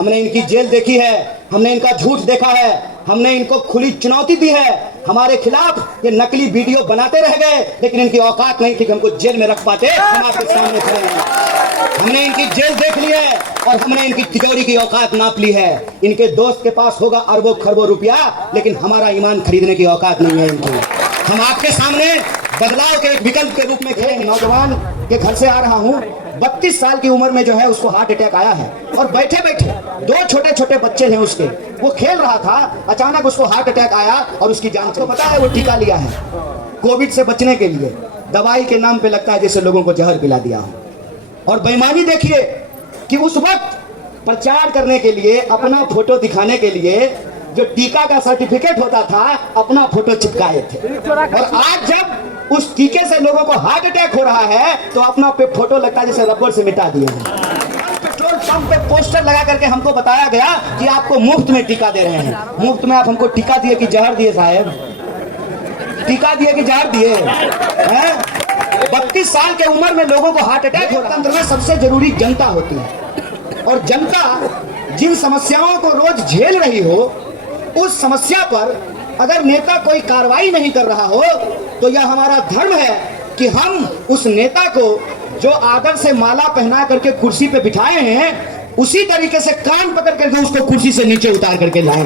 हमने इनकी जेल देखी है, हमने इनका झूठ देखा है, हमने इनको खुली चुनौती दी है। हमारे खिलाफ ये नकली वीडियो बनाते रह गए, लेकिन इनकी औकात नहीं थी कि हमको जेल में रख पाते। हम आपके सामने खड़े हैं। हमने इनकी जेल देख ली है और हमने इनकी तिजोरी की औकात नाप ली है। इनके दोस्त के पास होगा अरबों खरबों रुपया, लेकिन हमारा ईमान खरीदने की औकात नहीं है इनकी। हम आपके सामने बदलाव के एक विकल्प के रूप में खड़े हैं। नौजवान के घर से आ रहा हूँ, 32 साल की उम्र में जो है उसको हार्ट अटैक आया है और बैठे बैठे 2 छोटे छोटे बच्चे हैं उसके, वो खेल रहा था, अचानक उसको हार्ट अटैक आया और उसकी जान को पता है वो टीका लिया है कोविड से बचने के लिए। दवाई के नाम पे लगता है जैसे लोगों को जहर पिला दिया हो। और बेईमानी देखिए कि उस वक्त प्रचार करने के लिए, अपना फोटो दिखाने के लिए जो टीका का सर्टिफिकेट होता था, अपना फोटो चिपकाए थे। और आज जब उस टीके से लोगों को हार्ट अटैक हो रहा है तो अपना पे फोटो लगता है जैसे रबर से मिटा दिए हैं। पेट्रोल पंप पे पोस्टर लगा करके हमको बताया गया कि आपको मुफ्त में टीका दे रहे हैं। मुफ्त में आप हमको टीका दिए कि जहर दिए साहब? टीका दिए कि जहर दिए हैं? 32 साल के उम्र में लोगों को हार्ट अटैक हो रहा है। में सबसे जरूरी जनता होती है, और जनता जिन समस्याओं को रोज झेल रही हो, उस समस्या पर अगर नेता कोई कार्रवाई नहीं कर रहा हो तो यह हमारा धर्म है कि हम उस नेता को जो आदर से माला पहना करके कुर्सी पे बिठाए हैं, उसी तरीके से कान पकड़ करके उसको कुर्सी से नीचे उतार करके लाएं।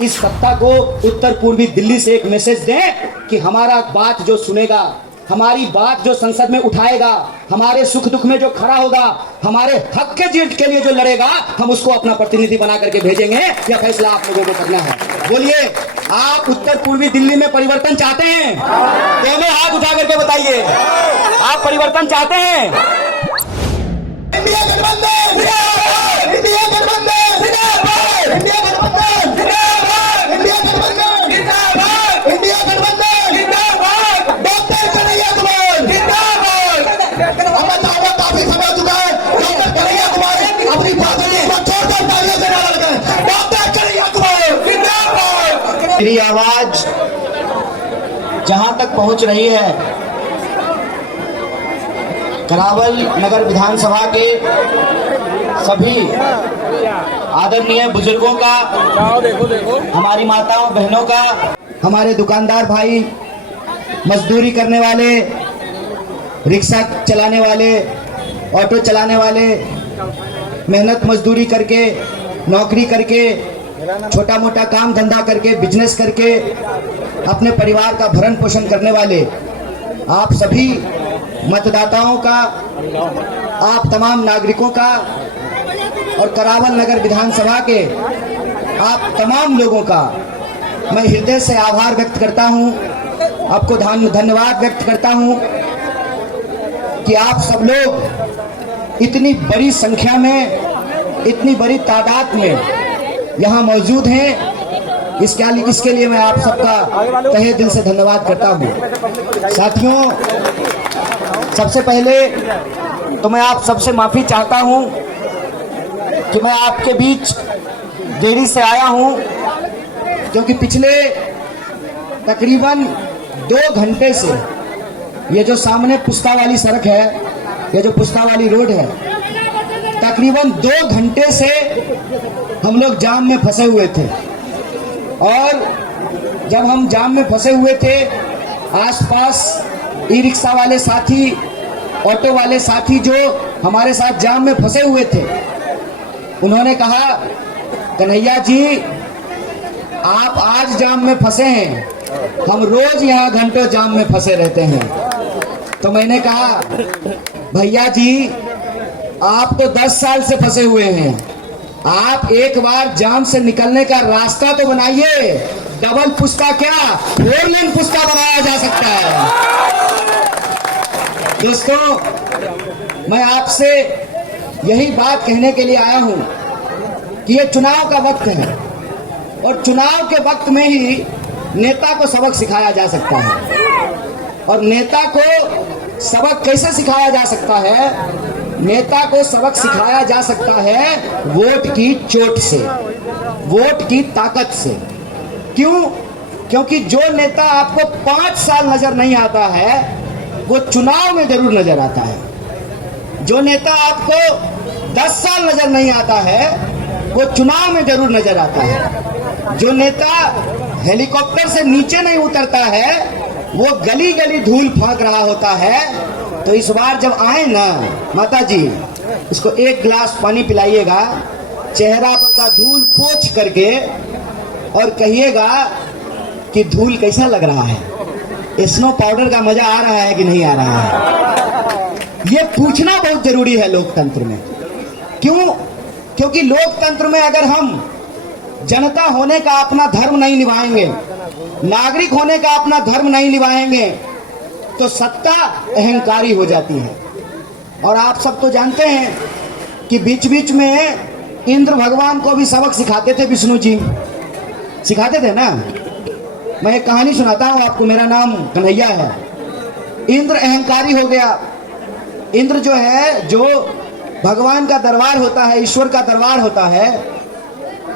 इस सत्ता को उत्तर पूर्वी दिल्ली से एक मैसेज दें कि हमारा बात जो सुनेगा, हमारी बात जो संसद में उठाएगा, हमारे सुख दुख में जो खड़ा होगा, हमारे हक के जीत के लिए जो लड़ेगा, हम उसको अपना प्रतिनिधि बना करके भेजेंगे। यह फैसला आप लोगों को करना है। बोलिए, आप उत्तर पूर्वी दिल्ली में परिवर्तन चाहते हैं? पहले हाथ उठा करके बताइए, आप परिवर्तन चाहते हैं? इंडिया गठबंधन जिंदाबाद! इंडिया गठबंधन जिंदाबाद! इंडिया गठबंधन जिंदाबाद! इंडिया गठबंधन जिंदाबाद! इंडिया गठबंधन जिंदाबाद! डॉक्टर कन्हैया कुमार जिंदाबाद! हमें तो काफी समय हो चुका है। डॉक्टर कन्हैया कुमार अपनी बातों को छोड़कर तालियों से डाल रहे हैं। डॉक्टर कन्हैया कुमार जिंदाबाद! मेरी आवाज जहां तक पहुंच रही है, करावल नगर विधानसभा के सभी आदरणीय बुजुर्गों का, हमारी माताओं बहनों का, हमारे दुकानदार भाई, मजदूरी करने वाले, रिक्शा चलाने वाले, ऑटो चलाने वाले, मेहनत मजदूरी करके, नौकरी करके, छोटा मोटा काम धंधा करके, बिजनेस करके अपने परिवार का भरण पोषण करने वाले आप सभी मतदाताओं का, आप तमाम नागरिकों का और करावल नगर विधानसभा के आप तमाम लोगों का मैं हृदय से आभार व्यक्त करता हूं। आपको धन्यवाद व्यक्त करता हूं कि आप सब लोग इतनी बड़ी संख्या में, इतनी बड़ी तादाद में यहाँ मौजूद हैं। इसके लिए मैं आप सबका तहे दिल से धन्यवाद करता हूँ। साथियों, सबसे पहले तो मैं आप सबसे माफी चाहता हूं कि मैं आपके बीच देरी से आया हूं, क्योंकि पिछले तकरीबन 2 घंटे से ये जो सामने पुस्ता वाली सड़क है, ये जो पुस्ता वाली रोड है, तकरीबन 2 घंटे से हम लोग जाम में फंसे हुए थे। और जब हम जाम में फंसे हुए थे, आसपास ई रिक्शा वाले साथी, ऑटो वाले साथी जो हमारे साथ जाम में फंसे हुए थे, उन्होंने कहा, कन्हैया जी आप आज जाम में फंसे हैं, हम रोज यहाँ घंटों जाम में फंसे रहते हैं। तो मैंने कहा, भैया जी आप तो 10 साल से फंसे हुए हैं, आप एक बार जाम से निकलने का रास्ता तो बनाइए। डबल पुस्ता क्या, 4 लेन पुस्ता बनाया जा सकता है। दोस्तों, मैं आपसे यही बात कहने के लिए आया हूं कि ये चुनाव का वक्त है, और चुनाव के वक्त में ही नेता को सबक सिखाया जा सकता है। और नेता को सबक कैसे सिखाया जा सकता है? नेता को सबक सिखाया जा सकता है वोट की चोट से, वोट की ताकत से। क्यों? क्योंकि जो नेता आपको 5 साल नजर नहीं आता है, वो चुनाव में जरूर नजर आता है। जो नेता आपको 10 साल नजर नहीं आता है, वो चुनाव में जरूर नजर आता है। जो नेता हेलीकॉप्टर से नीचे नहीं उतरता है वो गली गली धूल फेंक रहा होता है। तो इस बार जब आए ना माता जी, इसको एक गिलास पानी पिलाइएगा, चेहरा पर का धूल पोंछ करके, और कहिएगा कि धूल कैसा लग रहा है, स्नो पाउडर का मजा आ रहा है कि नहीं आ रहा है। ये पूछना बहुत जरूरी है लोकतंत्र में। क्यों? क्योंकि लोकतंत्र में अगर हम जनता होने का अपना धर्म नहीं निभाएंगे, नागरिक होने का अपना धर्म नहीं निभाएंगे, तो सत्ता अहंकारी हो जाती है। और आप सब तो जानते हैं कि बीच बीच में इंद्र भगवान को भी सबक सिखाते थे विष्णु जी, सिखाते थे ना। मैं एक कहानी सुनाता हूं आपको, मेरा नाम कन्हैया है। इंद्र अहंकारी हो गया। इंद्र जो है, जो भगवान का दरबार होता है, ईश्वर का दरबार होता है,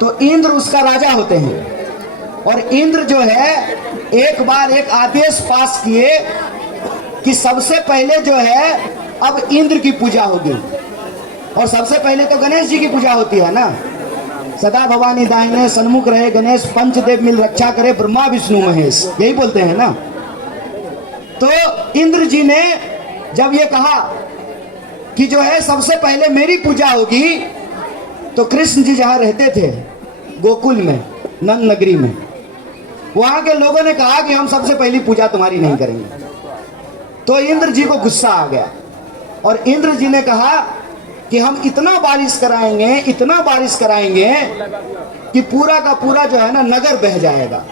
तो इंद्र उसका राजा होते हैं। और इंद्र जो है एक बार एक आदेश पास किए कि सबसे पहले जो है अब इंद्र की पूजा होगी। और सबसे पहले तो गणेश जी की पूजा होती है ना। सदा भवानी दाहिने सन्मुख रहे गणेश, पंचदेव मिल रक्षा करे ब्रह्मा विष्णु महेश, यही बोलते हैं ना। तो इंद्र जी ने जब ये कहा कि जो है सबसे पहले मेरी पूजा होगी, तो कृष्ण जी जहां रहते थे गोकुल में, नंद नगरी में, वहां के लोगों ने कहा कि हम सबसे पहली पूजा तुम्हारी नहीं करेंगे। तो इंद्र जी को गुस्सा आ गया और इंद्र जी ने कहा कि हम इतना बारिश कराएंगे, इतना बारिश कराएंगे कि पूरा का पूरा जो है ना नगर बह जाएगा।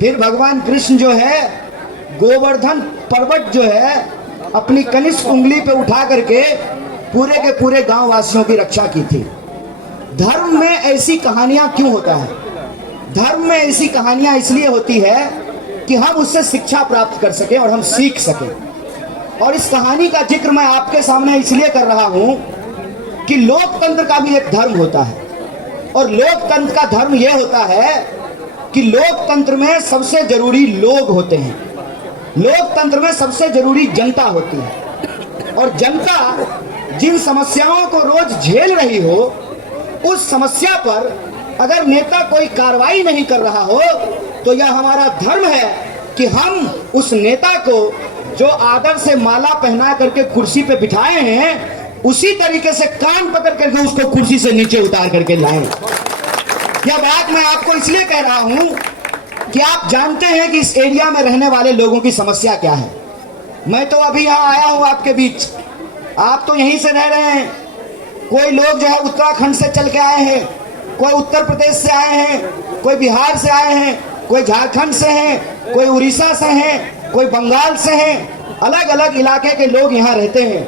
फिर भगवान कृष्ण जो है गोवर्धन पर्वत जो है अपनी कनिष्ठ उंगली पे उठा करके पूरे के पूरे गांव वासियों की रक्षा की थी। धर्म में ऐसी कहानियां क्यों होता है? धर्म में ऐसी कहानियां इसलिए होती है कि हम उससे शिक्षा प्राप्त कर सकें और हम सीख सकें। और इस कहानी का जिक्र मैं आपके सामने इसलिए कर रहा हूं कि लोकतंत्र का भी एक धर्म होता है। और लोकतंत्र का धर्म यह होता है कि लोकतंत्र में सबसे जरूरी लोग होते हैं, लोकतंत्र में सबसे जरूरी जनता होती है। और जनता जिन समस्याओं को रोज झेल रही हो, उस समस्या पर अगर नेता कोई कार्रवाई नहीं कर रहा हो, तो यह हमारा धर्म है कि हम उस नेता को जो आदर से माला पहना करके कुर्सी पे बिठाए हैं, उसी तरीके से कान पकड़ करके उसको कुर्सी से नीचे उतार करके लाएं। यह बात मैं आपको इसलिए कह रहा हूं कि आप जानते हैं कि इस एरिया में रहने वाले लोगों की समस्या क्या है। मैं तो अभी यहाँ आया हूँ आपके बीच, आप तो यहीं से रह रहे हैं। कोई लोग जो है उत्तराखंड से चल के आए हैं, कोई उत्तर प्रदेश से आए हैं, कोई बिहार से आए हैं, कोई झारखंड से हैं, कोई उड़ीसा से हैं, कोई बंगाल से हैं। अलग अलग इलाके के लोग यहाँ रहते हैं।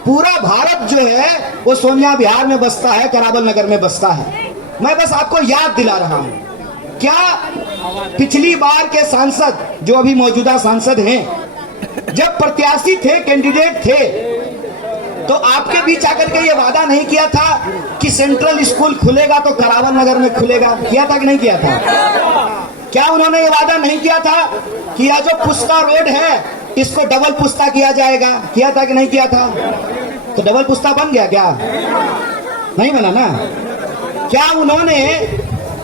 पूरा भारत जो है वो सोनिया बिहार में बसता है, करावल नगर में बसता है। मैं बस आपको याद दिला रहा हूँ। क्या पिछली बार के सांसद, जो अभी मौजूदा सांसद हैं, जब प्रत्याशी थे, कैंडिडेट थे, तो आपके बीच आकर के ये वादा नहीं किया था कि सेंट्रल स्कूल खुलेगा तो करावल नगर में खुलेगा? किया था कि नहीं किया था? क्या उन्होंने ये वादा नहीं किया था कि यह जो पुस्ता रोड है इसको डबल पुस्ता किया जाएगा? किया था कि नहीं किया था? तो डबल पुस्ता बन गया क्या? नहीं बना ना। क्या उन्होंने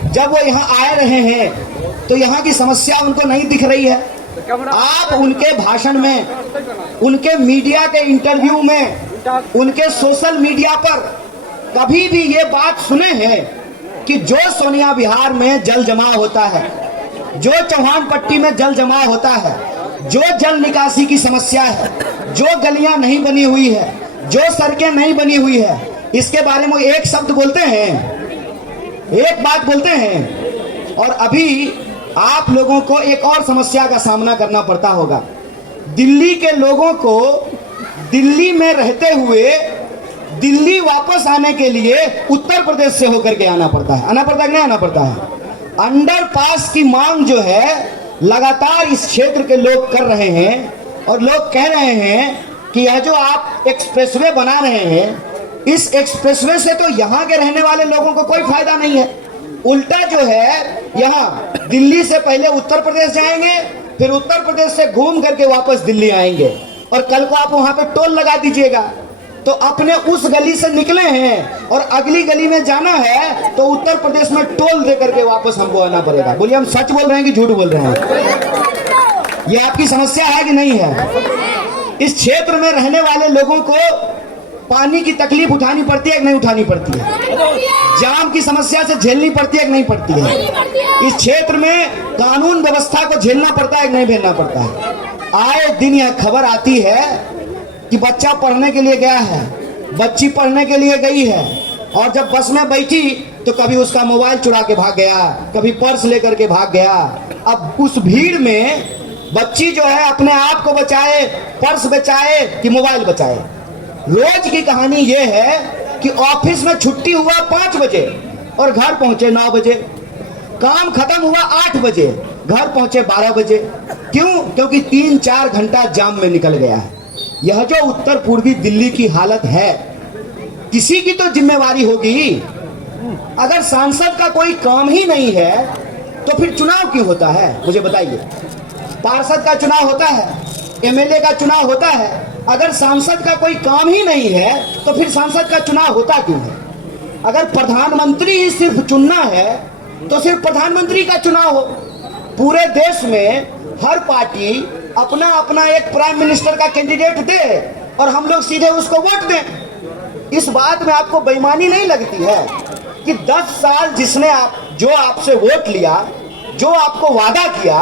जब वो यहाँ आए रहे हैं तो यहाँ की समस्या उनको नहीं दिख रही है? आप उनके भाषण में, उनके मीडिया के इंटरव्यू में, उनके सोशल मीडिया पर कभी भी ये बात सुने हैं कि जो सोनिया बिहार में जल जमाव होता है, जो चौहान पट्टी में जल जमाव होता है, जो जल निकासी की समस्या है, जो गलियां नहीं बनी हुई है, जो सड़कें नहीं बनी हुई है, इसके बारे में एक शब्द बोलते हैं, एक बात बोलते हैं? और अभी आप लोगों को एक और समस्या का सामना करना पड़ता होगा। दिल्ली के लोगों को दिल्ली में रहते हुए दिल्ली वापस आने के लिए उत्तर प्रदेश से होकर के आना पड़ता है। आना पड़ता है कि नहीं आना पड़ता है? अंडरपास की मांग जो है लगातार इस क्षेत्र के लोग कर रहे हैं। और लोग कह रहे हैं कि यह जो आप एक्सप्रेसवे बना रहे हैं, इस एक्सप्रेसवे से तो यहाँ के रहने वाले लोगों को कोई फायदा नहीं है। उल्टा जो है, यहाँ दिल्ली से पहले उत्तर प्रदेश जाएंगे, फिर उत्तर प्रदेश से घूम करके वापस दिल्ली आएंगे, और कल को आप वहां पे टोल लगा दीजिएगा। तो अपने उस गली से निकले हैं और अगली गली में जाना है तो उत्तर प्रदेश में टोल दे करके वापस हमको आना पड़ेगा। बोलिए हम सच बोल रहे हैं कि झूठ बोल रहे हैं? ये आपकी समस्या है कि नहीं है? इस क्षेत्र में रहने वाले लोगों को पानी की तकलीफ उठानी पड़ती है कि नहीं उठानी पड़ती है? जाम की समस्या से झेलनी पड़ती है कि नहीं पड़ती है? इस क्षेत्र में कानून व्यवस्था को झेलना पड़ता है कि नहीं झेलना पड़ता है? आए दिन यह खबर आती है कि बच्चा पढ़ने के लिए गया है, बच्ची पढ़ने के लिए गई है, और जब बस में बैठी तो कभी उसका मोबाइल चुरा के भाग गया, कभी पर्स लेकर के भाग गया। अब उस भीड़ में बच्ची जो है अपने आप को बचाए, पर्स बचाए कि मोबाइल बचाए। रोज की कहानी ये है कि ऑफिस में छुट्टी हुआ 5 बजे और घर पहुंचे 9 बजे, काम खत्म हुआ 8 बजे, घर पहुंचे 12 बजे। क्यों? क्योंकि 3-4 घंटा जाम में निकल गया है। यह जो उत्तर पूर्वी दिल्ली की हालत है, किसी की तो जिम्मेवारी होगी। अगर सांसद का कोई काम ही नहीं है तो फिर चुनाव क्यों होता है? मुझे बताइए। पार्षद का चुनाव होता है, एमएलए का चुनाव होता है। अगर सांसद का कोई काम ही नहीं है तो फिर सांसद का चुनाव होता क्यों है? अगर प्रधानमंत्री ही सिर्फ चुनना है तो सिर्फ प्रधानमंत्री का चुनाव हो। पूरे देश में हर पार्टी अपना अपना एक प्राइम मिनिस्टर का कैंडिडेट दे और हम लोग सीधे उसको वोट दें। इस बात में आपको बेईमानी नहीं लगती है कि 10 साल जिसने जो आपसे वोट लिया, जो आपको वादा किया,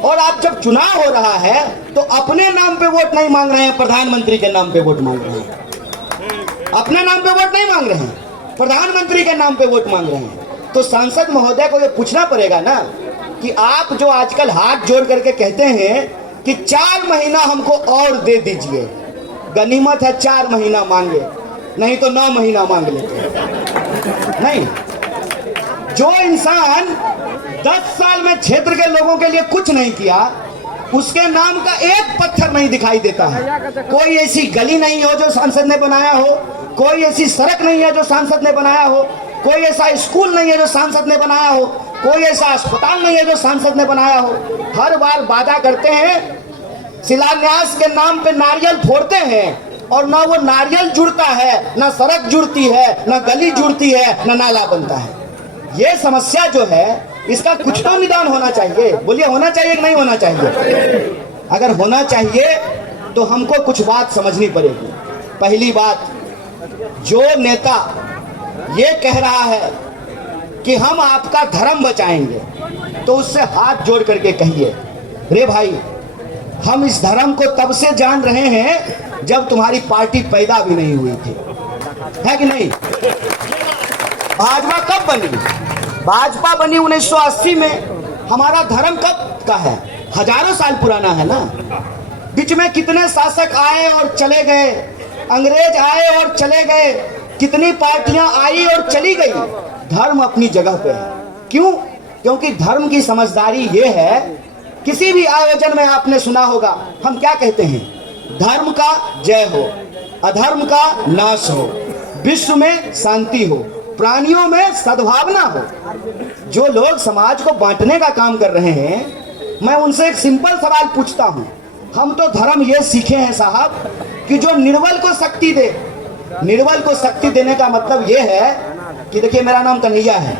और आप जब चुनाव हो रहा है तो अपने नाम पे वोट नहीं मांग रहे हैं, प्रधानमंत्री के नाम पे वोट मांग रहे हैं। अपने नाम पे वोट नहीं मांग रहे हैं, प्रधानमंत्री के नाम पे वोट मांग रहे हैं। तो सांसद महोदय को ये पूछना पड़ेगा ना कि आप जो आजकल हाथ जोड़ करके कहते हैं कि 4 महीना हमको और दे दीजिए, गनीमत है 4 महीना मांगे, नहीं तो 9 महीना मांग लेते। नहीं, जो इंसान 10 साल में क्षेत्र के लोगों के लिए कुछ नहीं किया, उसके नाम का एक पत्थर नहीं दिखाई देता है। कोई ऐसी गली नहीं हो जो सांसद ने बनाया हो, कोई ऐसी सड़क नहीं है जो सांसद ने बनाया हो, कोई ऐसा स्कूल नहीं है जो सांसद ने बनाया हो, कोई ऐसा अस्पताल नहीं है जो सांसद ने बनाया हो। हर बार वादा करते हैं, शिलान्यास के नाम पे नारियल फोड़ते हैं और ना वो नारियल जुड़ता है, ना सड़क जुड़ती है, ना गली जुड़ती है, ना नाला बनता है। ये समस्या जो है इसका कुछ तो निदान होना चाहिए। बोलिए होना चाहिए कि नहीं होना चाहिए? अगर होना चाहिए तो हमको कुछ बात समझनी पड़ेगी। पहली बात, जो नेता ये कह रहा है कि हम आपका धर्म बचाएंगे तो उससे हाथ जोड़ करके कहिए, रे भाई हम इस धर्म को तब से जान रहे हैं जब तुम्हारी पार्टी पैदा भी नहीं हुई थी, है कि नहीं? भाजपा कब बनी? भाजपा बनी 1980 में। हमारा धर्म कब का है? हजारों साल पुराना है ना। बीच में कितने शासक आए और चले गए, अंग्रेज आए और चले गए, कितनी पार्टियां आई और चली गई। धर्म अपनी जगह पे है। क्यों? क्योंकि धर्म की समझदारी ये है, किसी भी आयोजन में आपने सुना होगा हम क्या कहते हैं? धर्म का जय हो, अधर्म का नाश हो, विश्व में शांति हो, प्राणियों में सद्भावना हो। जो लोग समाज को बांटने का काम कर रहे हैं, मैं उनसे एक सिंपल सवाल पूछता हूं। हम तो धर्म ये सीखे हैं साहब कि जो निर्बल को शक्ति दे। निर्बल को शक्ति देने का मतलब ये है कि देखिए, मेरा नाम कन्हैया है,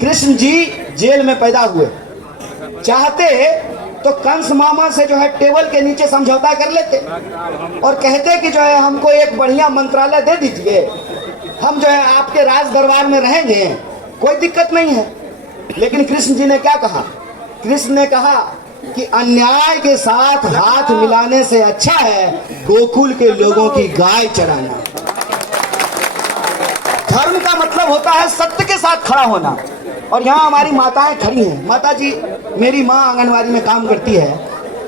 कृष्ण जी जेल में पैदा हुए, चाहते तो कंस मामा से जो है टेबल के नीचे समझौता कर लेते और कहते कि जो है हमको एक बढ़िया मंत्रालय दे दीजिए, हम जो है आपके राज दरबार में रहेंगे, कोई दिक्कत नहीं है। लेकिन कृष्ण जी ने क्या कहा? कृष्ण ने कहा कि अन्याय के साथ हाथ मिलाने से अच्छा है गोकुल के लोगों की गाय चराना। धर्म का मतलब होता है सत्य के साथ खड़ा होना। और यहाँ हमारी माताएं खड़ी हैं। माता जी, मेरी माँ आंगनवाड़ी में काम करती है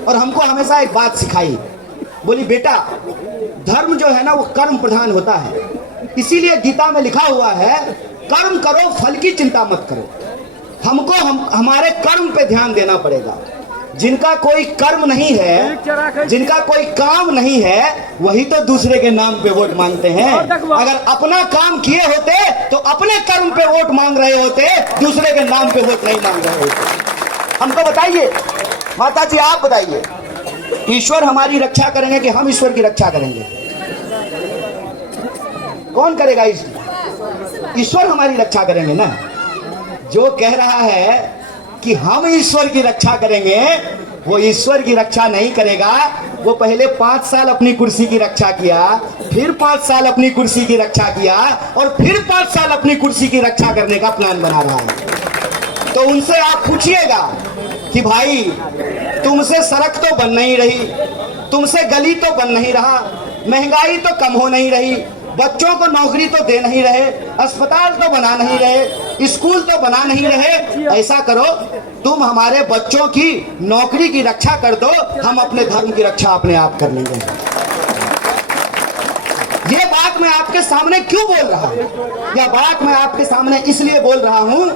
और हमको हमेशा एक बात सिखाई, बोली बेटा धर्म जो है ना वो कर्म प्रधान होता है, इसीलिए गीता में लिखा हुआ है कर्म करो फल की चिंता मत करो। हमको हमारे कर्म पे ध्यान देना पड़ेगा। जिनका कोई कर्म नहीं है, जिनका कोई काम नहीं है, वही तो दूसरे के नाम पे वोट मांगते हैं। अगर अपना काम किए होते तो अपने कर्म पे वोट मांग रहे होते, दूसरे के नाम पे वोट नहीं मांग रहे होते। हमको बताइए माता जी, आप बताइए, ईश्वर हमारी रक्षा करेंगे कि हम ईश्वर की रक्षा करेंगे? कौन करेगा? ईश्वर हमारी रक्षा करेंगे ना। जो कह रहा है कि हम ईश्वर की रक्षा करेंगे, वो ईश्वर की रक्षा नहीं करेगा। वो पहले 5 साल अपनी कुर्सी की रक्षा किया, फिर 5 साल अपनी कुर्सी की रक्षा किया, और फिर 5 साल अपनी कुर्सी की रक्षा करने का प्लान बना रहा है। तो उनसे आप पूछिएगा कि भाई तुमसे सड़क तो बन नहीं रही, तुमसे गली तो बन नहीं रहा, महंगाई तो कम हो नहीं रही, बच्चों को नौकरी तो दे नहीं रहे, अस्पताल तो बना नहीं रहे, स्कूल तो बना नहीं रहे। ऐसा करो, तुम हमारे बच्चों की नौकरी की रक्षा कर दो, हम अपने धर्म की रक्षा अपने आप कर लेंगे। ये बात मैं आपके सामने क्यों बोल रहा हूं? यह बात मैं आपके सामने इसलिए बोल रहा हूं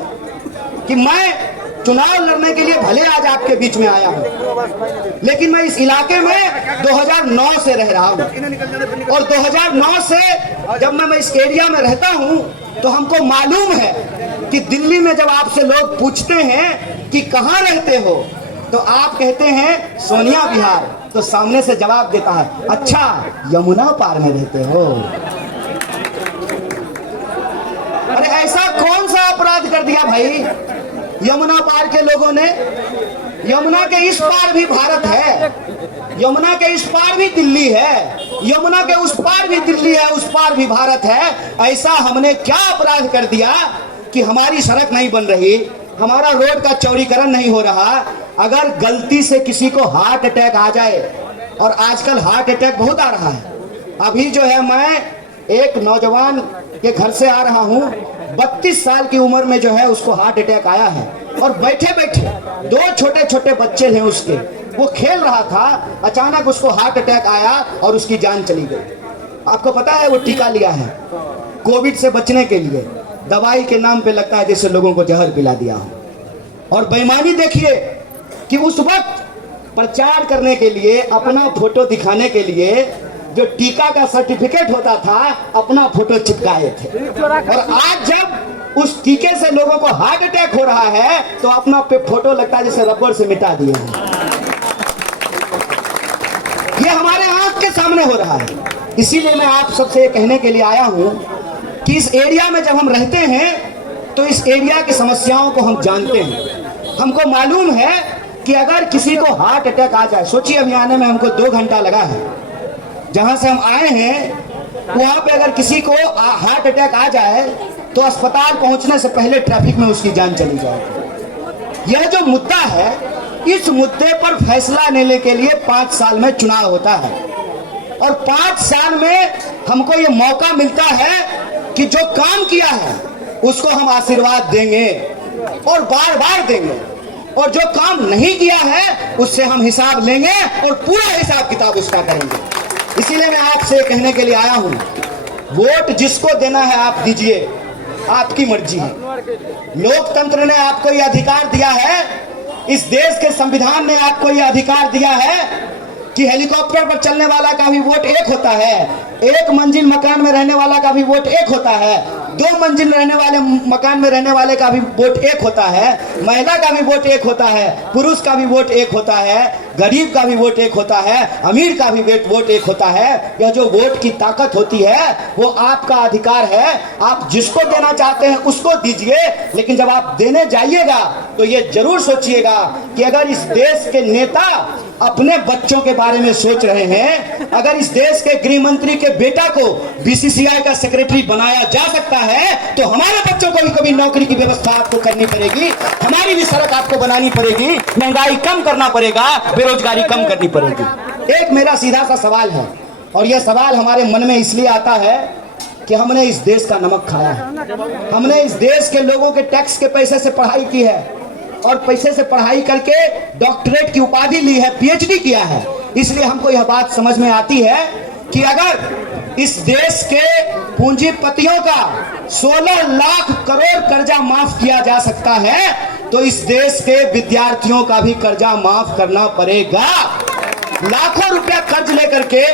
कि मैं चुनाव लड़ने के लिए भले आज आपके बीच में आया हूं, लेकिन मैं इस इलाके में 2009 से रह रहा हूं, और 2009 से जब मैं इस एरिया में रहता हूं तो हमको मालूम है कि दिल्ली में जब आपसे लोग पूछते हैं कि कहां रहते हो, तो आप कहते हैं सोनिया विहार, तो सामने से जवाब देता है, अच्छा यमुना पार में रहते हो। अरे ऐसा कौन सा अपराध कर दिया भाई यमुना पार के लोगों ने? यमुना के इस पार भी भारत है, यमुना के इस पार भी दिल्ली है, यमुना के उस पार भी दिल्ली है, उस पार भी भारत है। ऐसा हमने क्या अपराध कर दिया कि हमारी सड़क नहीं बन रही, हमारा रोड का चौड़ीकरण नहीं हो रहा? अगर गलती से किसी को हार्ट अटैक आ जाए, और आजकल हार्ट अटैक बहुत आ रहा है, अभी जो है मैं एक नौजवान के घर से आ रहा हूं, 32 साल की उम्र में जो है उसको हार्ट अटैक आया है, और बैठे बैठे 2 छोटे छोटे बच्चे हैं उसके, वो खेल रहा था, अचानक उसको हार्ट अटैक आया और उसकी जान चली गई। आपको पता है वो टीका लिया है कोविड से बचने के लिए, दवाई के नाम पे लगता है जैसे लोगों को जहर पिला दिया हो। और बेईमानी देखिए कि उस वक्त प्रचार करने के लिए, अपना फोटो दिखाने के लिए, जो टीका का सर्टिफिकेट होता था, अपना फोटो चिपकाए थे, और आज जब उस टीके से लोगों को हार्ट अटैक हो रहा है तो अपना पे फोटो लगता है जैसे रबर से मिटा दिए हैं। ये हमारे आंख के सामने हो रहा है। इसीलिए मैं आप सबसे ये कहने के लिए आया हूं कि इस एरिया में जब हम रहते हैं तो इस एरिया की समस्याओं को हम जानते हैं। हमको मालूम है कि अगर किसी को हार्ट अटैक आ जाए, सोचिए अभी आने में हमको 2 घंटा लगा है, जहां से हम आए हैं वहां पे अगर किसी को हार्ट अटैक आ जाए तो अस्पताल पहुंचने से पहले ट्रैफिक में उसकी जान चली जाएगी। यह जो मुद्दा है, इस मुद्दे पर फैसला लेने के लिए 5 साल में चुनाव होता है, और 5 साल में हमको ये मौका मिलता है कि जो काम किया है उसको हम आशीर्वाद देंगे और बार बार देंगे, और जो काम नहीं किया है उससे हम हिसाब लेंगे और पूरा हिसाब किताब उसका करेंगे। इसीलिए मैं आपसे कहने के लिए आया हूं, वोट जिसको देना है आप दीजिए, आपकी मर्जी है। लोकतंत्र ने आपको यह अधिकार दिया है, इस देश के संविधान ने आपको यह अधिकार दिया है कि हेलीकॉप्टर पर चलने वाला का भी वोट एक होता है, 1 मंजिल मकान में रहने वाला का भी वोट एक होता है, 2 मंजिल रहने वाले मकान में रहने वाले का भी वोट एक होता है, महिला का भी वोट एक होता है, पुरुष का भी वोट एक होता है, गरीब का भी वोट एक होता है, अमीर का भी वोट एक होता है। यह जो वोट की ताकत होती है वो आपका अधिकार है, आप जिसको देना चाहते हैं उसको दीजिए। लेकिन जब आप देने जाइएगा तो ये जरूर सोचिएगा कि अगर इस देश के नेता अपने बच्चों के बारे में सोच रहे हैं, अगर इस देश के गृह मंत्री के बेटा को बीसीसीआई का सेक्रेटरी बनाया जा सकता है, तो हमारे बच्चों को भी कभी नौकरी की व्यवस्था आपको करनी पड़ेगी, हमारी भी सड़क आपको बनानी पड़ेगी, महंगाई कम करना पड़ेगा, बेरोजगारी कम करनी पड़ेगी। एक मेरा सीधा सा सवाल है, और यह सवाल हमारे मन में इसलिए आता है कि हमने इस देश का नमक खाया है, हमने इस देश के लोगों के टैक्स के पैसे से पढ़ाई की है, और पैसे से पढ़ाई करके डॉक्टरेट की उपाधि ली है, पीएचडी किया है। इसलिए हमको यह बात समझ में आती है कि अगर इस देश के पूंजीपतियों का 16 लाख करोड़ कर्जा माफ किया जा सकता है, तो इस देश के विद्यार्थियों का भी कर्जा माफ करना पड़ेगा। लाखों रुपया कर्ज लेकर के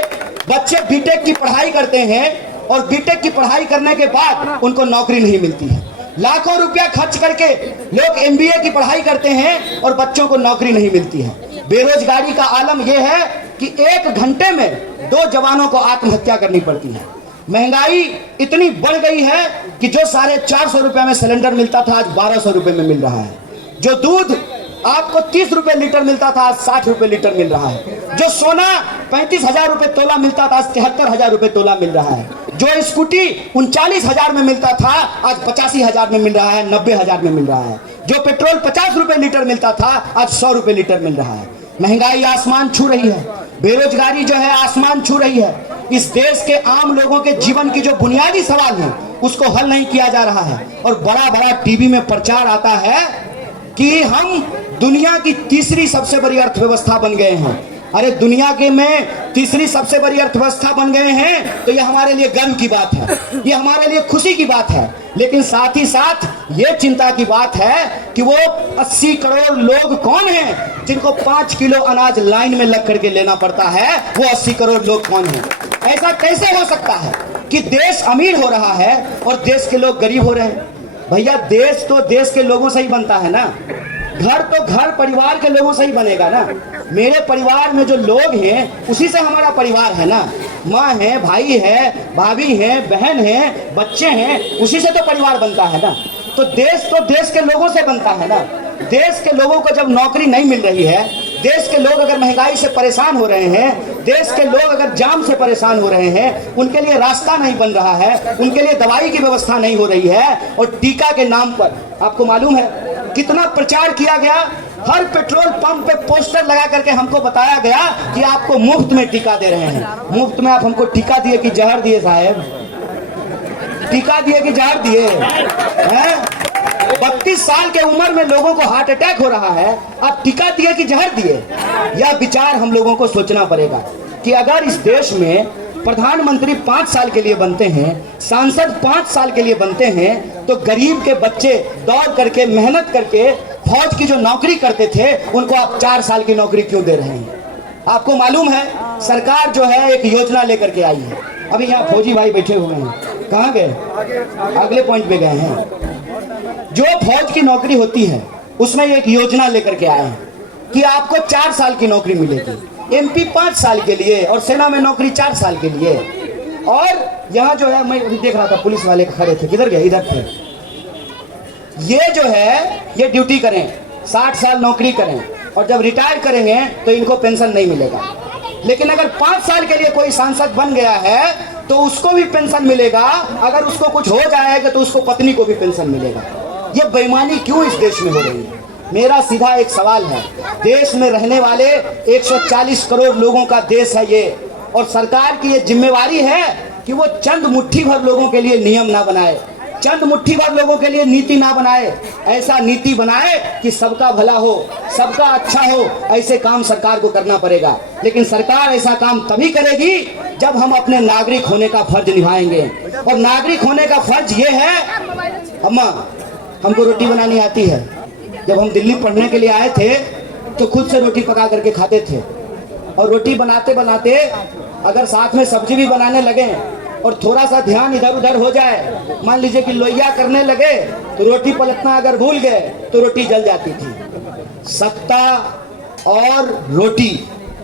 बच्चे बीटेक की पढ़ाई करते हैं, और बीटेक की पढ़ाई करने के बाद उनको नौकरी नहीं मिलती है। लाखों रुपया खर्च करके लोग एमबीए की पढ़ाई करते हैं और बच्चों को नौकरी नहीं मिलती है। बेरोजगारी का आलम यह है कि 1 घंटे में 2 जवानों को आत्महत्या करनी पड़ती है। महंगाई इतनी बढ़ गई है कि जो 450 रुपए में सिलेंडर मिलता था आज 1200 रुपए में मिल रहा है। जो दूध आपको 30 रुपए लीटर मिलता था आज 60 रुपए लीटर मिल रहा है। जो सोना 35,000 रुपए तोला मिलता था आज 73,000 रुपए तोला मिल रहा है। जो स्कूटी 39,000 में मिलता था आज 85,000 में मिल रहा है, 90,000 में मिल रहा है। जो पेट्रोल 50 रुपए लीटर मिलता था आज 100 रुपए लीटर मिल रहा है। महंगाई आसमान छू रही है, बेरोजगारी जो है आसमान छू रही है। इस देश के आम लोगों के जीवन की जो बुनियादी सवाल है उसको हल नहीं किया जा रहा है और बड़ा बड़ा टीवी में प्रचार आता है कि हम दुनिया की तीसरी सबसे बड़ी अर्थव्यवस्था बन गए हैं। अरे दुनिया के में तीसरी सबसे बड़ी अर्थव्यवस्था बन गए हैं तो ये हमारे लिए गर्व की बात है, ये हमारे लिए खुशी की बात है। लेकिन साथ ही साथ ये चिंता की बात है कि वो 80 करोड़ लोग कौन हैं जिनको 5 किलो अनाज लाइन में लग करके लेना पड़ता है। वो 80 करोड़ लोग कौन हैं? ऐसा कैसे हो सकता है कि देश अमीर हो रहा है और देश के लोग गरीब हो रहे हैं? भैया देश तो देश के लोगों से ही बनता है ना, घर तो घर परिवार के लोगों से ही बनेगा ना। मेरे परिवार में जो लोग हैं उसी से हमारा परिवार है ना। माँ है, भाई है, भाभी है, बहन है, बच्चे हैं, उसी से तो परिवार बनता है ना। तो देश के लोगों से बनता है ना। देश के लोगों को जब नौकरी नहीं मिल रही है, देश के लोग अगर महंगाई से परेशान हो रहे हैं, देश के लोग अगर जाम से परेशान हो रहे हैं, उनके लिए रास्ता नहीं बन रहा है, उनके लिए दवाई की व्यवस्था नहीं हो रही है और टीका के नाम पर आपको मालूम है कितना प्रचार किया गया। हर पेट्रोल पंप पे पोस्टर लगा करके हमको बताया गया कि आपको मुफ्त में टीका दे रहे हैं। मुफ्त में आप हमको टीका दिए कि जहर दिए साहब? टीका दिए कि जहर दिए हैं? 32 साल के उम्र में लोगों को हार्ट अटैक हो रहा है, आप टीका दिए कि जहर दिए? यह विचार हम लोगों को सोचना पड़ेगा कि अगर इस देश में प्रधानमंत्री 5 साल के लिए बनते हैं, सांसद 5 साल के लिए बनते हैं, तो गरीब के बच्चे दौड़ करके मेहनत करके फौज की जो नौकरी करते थे उनको आप 4 साल की नौकरी क्यों दे रहे हैं? आपको मालूम है सरकार जो है एक योजना लेकर के आई है। अभी यहाँ फौजी भाई बैठे हुए हैं, कहाँ गए? अगले पॉइंट पे गए हैं। जो फौज की नौकरी होती है उसमें एक योजना लेकर के आए हैं कि आपको 4 साल की नौकरी मिलेगी, MP 5 साल के लिए और सेना में नौकरी 4 साल के लिए। और यहाँ जो है मैं देख रहा था पुलिस वाले खड़े थे, किधर गए? इधर थे। ये जो है ये ड्यूटी करें, 60 साल नौकरी करें और जब रिटायर करेंगे तो इनको पेंशन नहीं मिलेगा। लेकिन अगर 5 साल के लिए कोई सांसद बन गया है तो उसको भी पेंशन मिलेगा, अगर उसको कुछ हो जाएगा तो उसको पत्नी को भी पेंशन मिलेगा। ये बेईमानी क्यों इस देश में हो रही है? मेरा सीधा एक सवाल है, देश में रहने वाले 140 करोड़ लोगों का देश है ये, और सरकार की ये जिम्मेवारी है कि वो चंद मुट्ठी भर लोगों के लिए नियम ना बनाए, चंद मुट्ठी भर लोगों के लिए नीति ना बनाए। ऐसा नीति बनाए कि सबका भला हो, सबका अच्छा हो। ऐसे काम सरकार को करना पड़ेगा। लेकिन सरकार ऐसा काम तभी करेगी जब हम अपने नागरिक होने का फर्ज निभाएंगे। और नागरिक होने का फर्ज ये है, अम्मा हमको रोटी बनानी आती है। जब हम दिल्ली पढ़ने के लिए आए थे तो खुद से रोटी पका करके खाते थे, और रोटी बनाते बनाते अगर साथ में सब्जी भी बनाने लगे और थोड़ा सा ध्यान इधर उधर हो जाए, मान लीजिए कि लोहिया करने लगे तो रोटी पलटना अगर भूल गए तो रोटी जल जाती थी। सत्ता और रोटी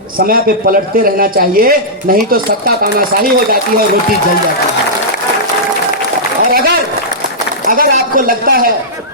समय पे पलटते रहना चाहिए, नहीं तो सत्ता तानाशाही हो जाती है और रोटी जल जाती है। और अगर आपको लगता है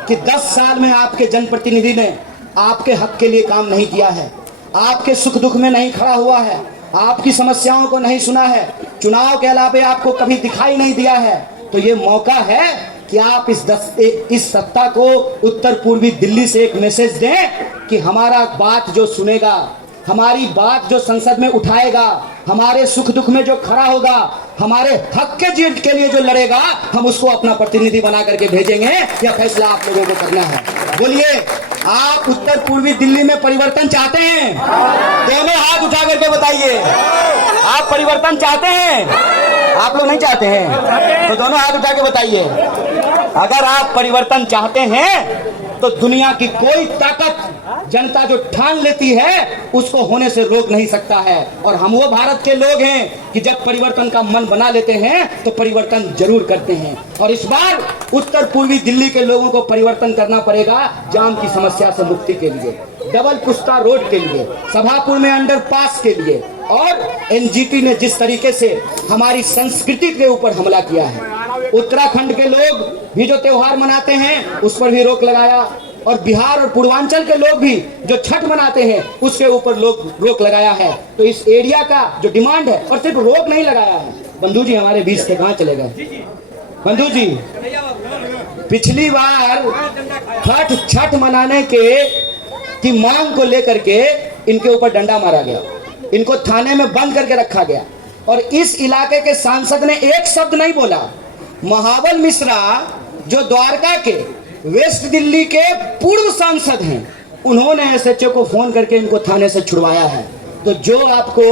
कि 10 साल में आपके जनप्रतिनिधि ने आपके हक के लिए काम नहीं किया है, आपके सुख दुख में नहीं खड़ा हुआ है, आपकी समस्याओं को नहीं सुना है, चुनाव के अलावा आपको कभी दिखाई नहीं दिया है, तो ये मौका है कि आप इस सत्ता को उत्तर पूर्वी दिल्ली से एक मैसेज दें कि हमारा बात जो सुनेगा, हमारी बात जो संसद में उठाएगा, हमारे सुख दुख में जो खड़ा होगा, हमारे हक के जीत के लिए जो लड़ेगा, हम उसको अपना प्रतिनिधि बना करके भेजेंगे। यह फैसला आप लोगों को करना है। बोलिए, आप उत्तर पूर्वी दिल्ली में परिवर्तन चाहते हैं? दोनों हाथ उठा करके बताइए, आप परिवर्तन चाहते हैं? आप लोग नहीं चाहते हैं तो दोनों हाथ उठा के बताइए। अगर आप परिवर्तन चाहते हैं तो दुनिया की कोई ताकत, जनता जो ठान लेती है उसको होने से रोक नहीं सकता है। और हम वो भारत के लोग हैं कि जब परिवर्तन का मन बना लेते हैं तो परिवर्तन जरूर करते हैं। और इस बार उत्तर पूर्वी दिल्ली के लोगों को परिवर्तन करना पड़ेगा जाम की समस्या से मुक्ति के लिए। डबल पुस्ता रोड के लिए, सभापुर में अंडरपास के लिए, और एनजीटी ने जिस तरीके से हमारी संस्कृति के ऊपर हमला किया है, उत्तराखंड के लोग भी जो त्योहार मनाते हैं उस पर भी रोक लगाया, और बिहार और पूर्वांचल के लोग भी जो छठ मनाते हैं उसके ऊपर रोक लगाया है। तो इस एरिया का जो डिमांड है, और सिर्फ रोक नहीं लगाया है, बंधु जी हमारे बीच से कहाँ चले गए? बंधु जी, पिछली बार छठ मनाने की मांग को लेकर के इनके ऊपर डंडा मारा गया, इनको थाने में बंद करके रखा गया, और इस इलाके के सांसद ने एक शब्द नहीं बोला। महाबल मिश्रा जो द्वारका के वेस्ट दिल्ली के पूर्व सांसद हैं, उन्होंने एसएचओ को फोन करके इनको थाने से छुड़वाया है। तो जो आपको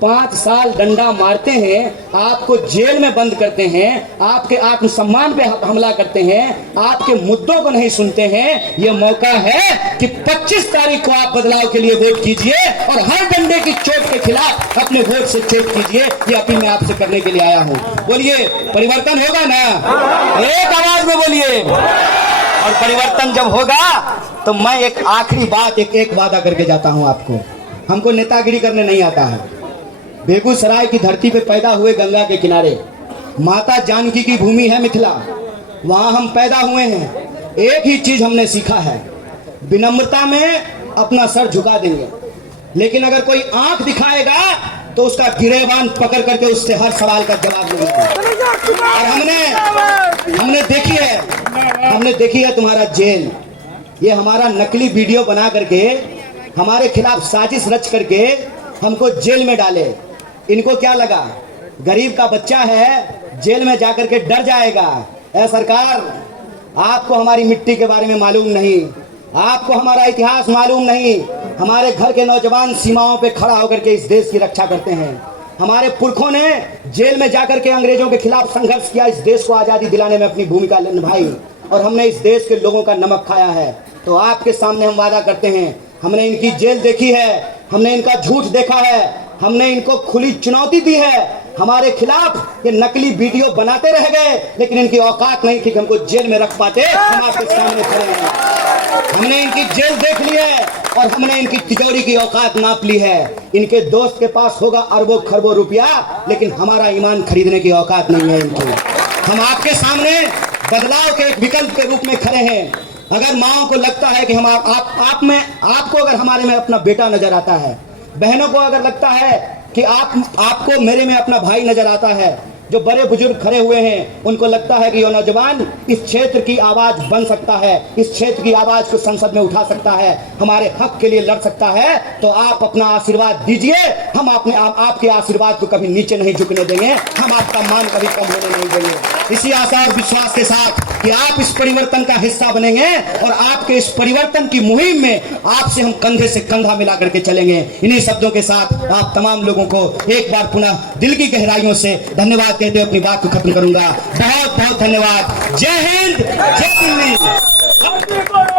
5 साल डंडा मारते हैं, आपको जेल में बंद करते हैं, आपके आत्मसम्मान पे हमला करते हैं, आपके मुद्दों को नहीं सुनते हैं, ये मौका है कि 25 तारीख को आप बदलाव के लिए वोट कीजिए और हर डंडे की चोट के खिलाफ अपने वोट से चोट कीजिए। ये अपील मैं आपसे करने के लिए आया हूँ। बोलिए, परिवर्तन होगा ना? एक आवाज में बोलिए। और परिवर्तन जब होगा तो मैं एक आखिरी बात, एक वादा करके जाता हूँ आपको। हमको नेतागिरी करने नहीं आता है। बेगूसराय की धरती पे पैदा हुए, गंगा के किनारे, माता जानकी की भूमि है मिथिला, वहाँ हम पैदा हुए हैं। एक ही चीज हमने सीखा है, विनम्रता में अपना सर झुका देंगे, लेकिन अगर कोई आंख दिखाएगा तो उसका गिरेबान पकड़ करके उससे हर सवाल का जवाब देंगे। और हमने देखी है तुम्हारा जेल। ये हमारा नकली वीडियो बना करके हमारे खिलाफ साजिश रच करके हमको जेल में डाले। इनको क्या लगा गरीब का बच्चा है जेल में जाकर के डर जाएगा? ऐ सरकार, आपको हमारी मिट्टी के बारे में मालूम नहीं, आपको हमारा इतिहास मालूम नहीं। हमारे घर के नौजवान सीमाओं पे खड़ा होकर के इस देश की रक्षा करते हैं। हमारे पुरखों ने जेल में जाकर के अंग्रेजों के खिलाफ संघर्ष किया, इस देश को आजादी दिलाने में अपनी भूमिका निभाई, और हमने इस देश के लोगों का नमक खाया है। तो आपके सामने हम वादा करते हैं, हमने इनकी जेल देखी है, हमने इनका झूठ देखा है, हमने इनको खुली चुनौती दी है। हमारे खिलाफ ये नकली वीडियो बनाते रह गए, लेकिन इनकी औकात नहीं थी कि हमको जेल में रख पाते। हम आपके सामने खड़े हैं। हमने इनकी जेल देख ली है और हमने इनकी तिजोरी की औकात नाप ली है। इनके दोस्त के पास होगा अरबों खरबों रुपया, लेकिन हमारा ईमान खरीदने की औकात नहीं है इनकी। हम आपके सामने बदलाव के एक विकल्प के रूप में खड़े हैं। अगर माओ को लगता है कि हम आपको अगर हमारे में अपना बेटा नजर आता है, बहनों को अगर लगता है कि आपको मेरे में अपना भाई नजर आता है, जो बड़े बुजुर्ग खड़े हुए हैं उनको लगता है कि ये नौजवान इस क्षेत्र की आवाज बन सकता है, इस क्षेत्र की आवाज को संसद में उठा सकता है, हमारे हक के लिए लड़ सकता है, तो आप अपना आशीर्वाद दीजिए। हम आपके आशीर्वाद को कभी नीचे नहीं झुकने देंगे, हम आपका मान कभी कम होने नहीं देंगे। इसी आशा और विश्वास के साथ कि आप इस परिवर्तन का हिस्सा बनेंगे और आपके इस परिवर्तन की मुहिम में आपसे हम कंधे से कंधा मिला करके चलेंगे। इन्हीं शब्दों के साथ आप तमाम लोगों को एक बार पुनः दिल की गहराइयों से धन्यवाद कहते हुए अपनी बात को खत्म करूंगा। बहुत बहुत धन्यवाद। जय हिंद, जय दिल्ली।